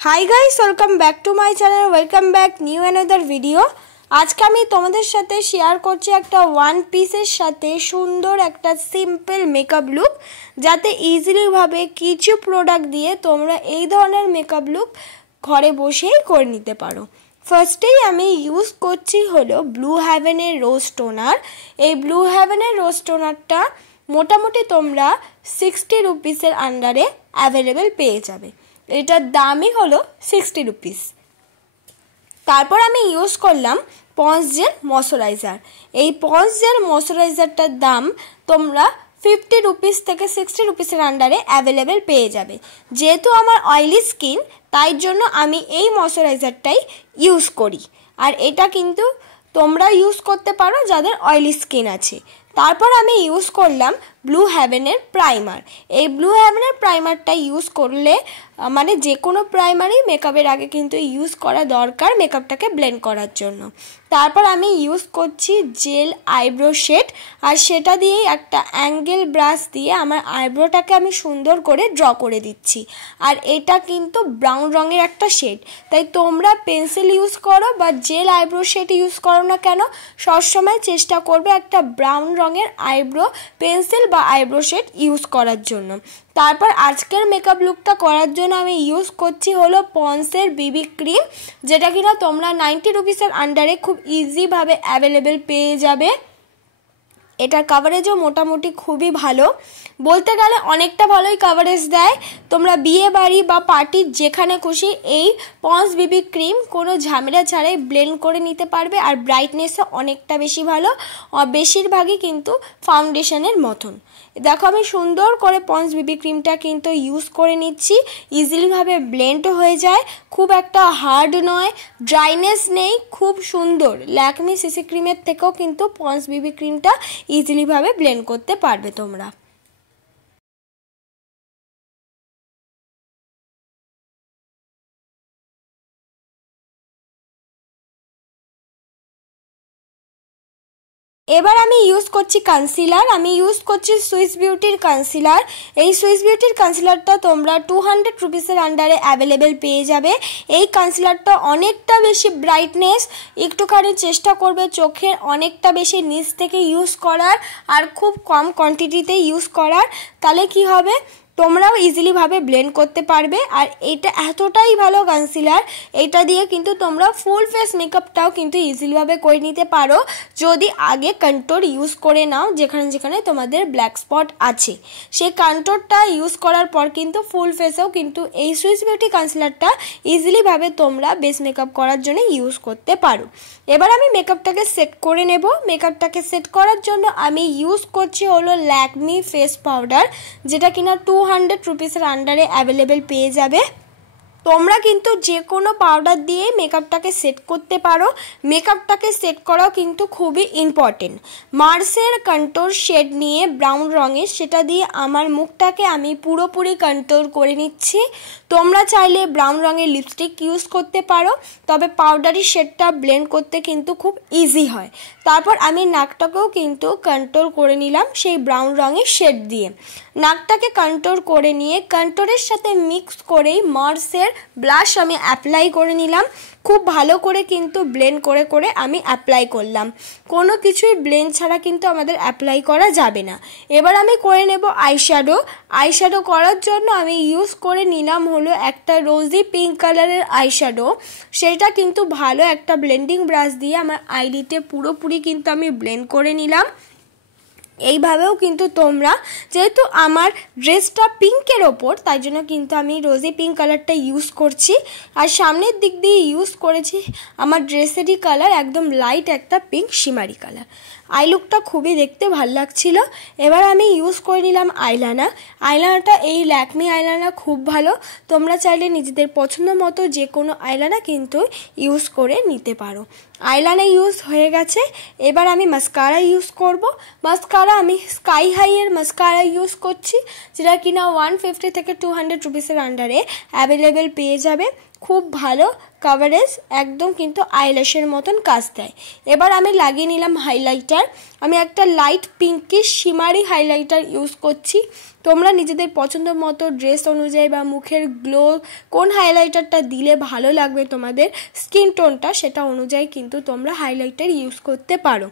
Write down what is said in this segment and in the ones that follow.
High guys welcome back to my channel welcome back new another video. आज के आमी तोमादेर साथे शेयर करछि एकटा वन पिसेर साथे सुंदर एकटा सिम्पल मेकअप लुक जाते इजिली भावे किछु प्रोडक्ट दिए तोमरा एई धरनेर मेकअप लुक घरे बसेई करे निते पारो। फार्स्टेई आमी यूज करछि हलो ब्लू हेवेनेर रोज टोनार। एई ब्लू हेवेनेर रोज टोनारटा मोटामुटी तोमरा 60 रुपिसेर आंडारे अवेलेबल पेये जाबे। एटार दामই হলো 60 रुपिस। তারপর আমি ইউজ করলাম পন্স জেল ময়শ্চারাইজার। এই পন্স জেল ময়শ্চারাইজারটার দাম তোমরা 50 रुपिस থেকে 60 रुपिসের আন্ডারে अवेलेबल পেয়ে যাবে। যেহেতু আমার অয়েলি স্কিন তাই জন্য আমি এই ময়শ্চারাইজারটাই ইউজ করি। আর এটা কিন্তু তোমরা ইউজ করতে পারো যাদের অয়েলি স্কিন আছে। তারপর আমি ইউজ করলাম ব্লু হেভেনের প্রাইমার। এই ব্লু হেভেনের প্রাইমারটা ইউজ করলে মানে যে কোনো প্রাইমারই মেকআপের আগে কিন্তু ইউজ করা দরকার মেকআপটাকে ব্লেন্ড করার জন্য। তারপর আমি ইউজ করছি জেল আইব্রো শেড আর সেটা দিয়ে একটা অ্যাঙ্গেল ব্রাশ দিয়ে আমার আইব্রোটাকে আমি সুন্দর করে ড্র করে দিচ্ছি। আর এটা কিন্তু ব্রাউন রঙের একটা শেড, তাই তোমরা পেন্সিল ইউজ করো বা জেল আইব্রো শেড ইউজ করো না কেন সবসময় চেষ্টা করবে একটা ব্রাউন রঙের আইব্রো পেন্সিল বা আইব্রো শেড ইউজ করার জন্য। তারপর আজকের মেকআপ লুকটা করার জন্য আমি ইউজ করছি হলো পন্সের বিবি ক্রিম, যেটা কিনা তোমরা 90 রুপিসের আন্ডারে খুব ইজি ভাবে অ্যাভেলেবেল পেয়ে যাবে। এটার কভারেজও মোটামুটি খুবই ভালো, বলতে গেলে অনেকটা ভালোই কভারেজ দেয়। তোমরা বিয়ে বাড়ি বা পার্টির যেখানে খুশি এই পন্স বিবি ক্রিম কোনো ঝামেলা ছাড়াই ব্লেন্ড করে নিতে পারবে। আর ব্রাইটনেসও অনেকটা বেশি ভালো, বেশিরভাগই কিন্তু ফাউন্ডেশনের মতন। দেখো আমি সুন্দর করে পন্স বিবি ক্রিমটা কিন্তু ইউজ করে নিচ্ছি, ইজিলিভাবে ব্লেন্ডও হয়ে যায়, খুব একটা হার্ড নয়, ড্রাইনেস নেই, খুব সুন্দর। ল্যাকমি সিসি ক্রিমের থেকেও কিন্তু পন্স বিবি ক্রিমটা ইজিলিভাবে ব্লেন্ড করতে পারবে তোমরা। এবার আমি ইউজ করছি কনসিলার। আমি ইউজ করছি সুইস বিউটির কনসিলার। এই সুইস বিউটির কনসিলারটা তোমরা 200 রুপিসের আন্ডারে অ্যাভেলেবেল পেয়ে যাবে। এই কনসিলারটা অনেকটা বেশি ব্রাইটনেস, একটুখানি চেষ্টা করবে চোখের অনেকটা বেশি নিচ থেকে ইউজ করার আর খুব কম কোয়ান্টিটিতে ইউজ করার, তাহলে কি হবে তোমরাও ইজিলিভাবে ব্লেন্ড করতে পারবে। আর এটা এতটাই ভালো কনসিলার, এটা দিয়ে কিন্তু তোমরা ফুল ফেস মেকআপটাও কিন্তু ইজিলিভাবে করে নিতে পারো যদি আগে কন্ট্রোর ইউজ করে নাও। যেখানে যেখানে তোমাদের ব্ল্যাক স্পট আছে সেই কন্ট্রোরটা ইউজ করার পর কিন্তু ফুল ফেসেও কিন্তু এই সুইস বিউটি কনসিলারটা ইজিলিভাবে তোমরা বেস মেকআপ করার জন্য ইউজ করতে পারো। এবার আমি মেকআপটাকে সেট করে নেব। মেকআপটাকে সেট করার জন্য আমি ইউজ করছি হলো ল্যাকমি ফেস পাউডার, যেটা কিনা 200 রুপিসের আন্ডারে অ্যাভেলেবেল পেয়ে যাবে। তোমরা কিন্তু যে কোনো পাউডার দিয়ে মেকআপটাকে সেট করতে পারো। মেকআপটাকে সেট করাও কিন্তু খুবই ইম্পর্টেন্ট। মার্সের কন্ট্রোর শেড নিয়ে ব্রাউন রঙের, সেটা দিয়ে আমার মুখটাকে আমি পুরোপুরি কন্ট্রোল করে নিচ্ছি। তোমরা চাইলে ব্রাউন রঙের লিপস্টিক ইউজ করতে পারো, তবে পাউডারি শেডটা ব্লেন্ড করতে কিন্তু খুব ইজি হয়। তারপর আমি নাকটাকেও কিন্তু কন্ট্রোল করে নিলাম সেই ব্রাউন রঙের শেড দিয়ে। নাকটাকে কন্ট্রোল করে নিয়ে কন্ট্রোলের সাথে মিক্স করেই মার্সের ব্লাশ আমি অ্যাপ্লাই করে নিলাম। খুব ভালো করে কিন্তু ব্লেন্ড করে করে আমি অ্যাপ্লাই করলাম, কোনো কিছুই ব্লেন্ড ছাড়া কিন্তু আমাদের অ্যাপ্লাই করা যাবে না। এবার আমি করে নেব আইশ্যাডো। আইশ্যাডো করার জন্য আমি ইউজ করে নিলাম হলো একটা রোজি পিঙ্ক কালারের আইশ্যাডো। সেটা কিন্তু ভালো একটা ব্লেন্ডিং ব্রাশ দিয়ে আমার আইলিতে পুরোপুরি কিন্তু আমি ব্লেন্ড করে নিলাম। এইভাবেও কিন্তু তোমরা, যেহেতু আমার ড্রেসটা পিঙ্কের ওপর তাই জন্য কিন্তু আমি রোজি পিঙ্ক কালারটা ইউজ করছি। আর সামনের দিক দিয়ে ইউজ করেছি আমার ড্রেসেরই কালার একদম লাইট একটা পিঙ্ক শিমারি কালার। আই লুকটা খুবই দেখতে ভালো লাগছিল। এবার আমি ইউজ করে নিলাম আইলাইনার। আইলাইনারটা এই ল্যাকমি আইলাইনার খুব ভালো, তোমরা চাইলে নিজেদের পছন্দ মতো যে কোনো আইলাইনার কিন্তু ইউজ করে নিতে পারো। আইলাইনার ইউজ হয়ে গেছে। এবার আমি মাস্কারা ইউজ করব। মাস্কারা আমি স্কাই হাইয়ের মাস্কারা ইউজ করছি, যেটা কিনা 150 থেকে 200 রুপিসের আন্ডারে অ্যাভেলেবেল পেয়ে যাবে। খুব ভালো কভারেজ, একদম কিন্তু আইল্যাশের মতন কাজ দেয়। এবার আমি লাগিয়ে নিলাম হাইলাইটার। আমি একটা লাইট পিঙ্কিশ শিমারি হাইলাইটার ইউজ করছি। তোমরা নিজেদের পছন্দ মতো ড্রেস অনুযায়ী বা মুখের গ্লো কোন হাইলাইটারটা দিলে ভালো লাগবে তোমাদের স্কিন টোনটা, সেটা অনুযায়ী কিন্তু তোমরা হাইলাইটার ইউজ করতে পারো।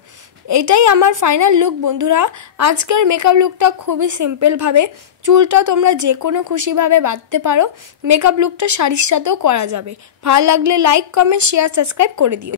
এটাই আমার ফাইনাল লুক বন্ধুরা। আজকের মেকআপ লুকটা খুবই সিম্পলভাবে, চুলটা তোমরা যে কোনো খুশিভাবে বাঁধতে পারো। মেকআপ লুকটা শাড়ির সাথেও করা যাবে। ভালো লাগলে লাইক, কমেন্ট, শেয়ার, সাবস্ক্রাইব করে দিও।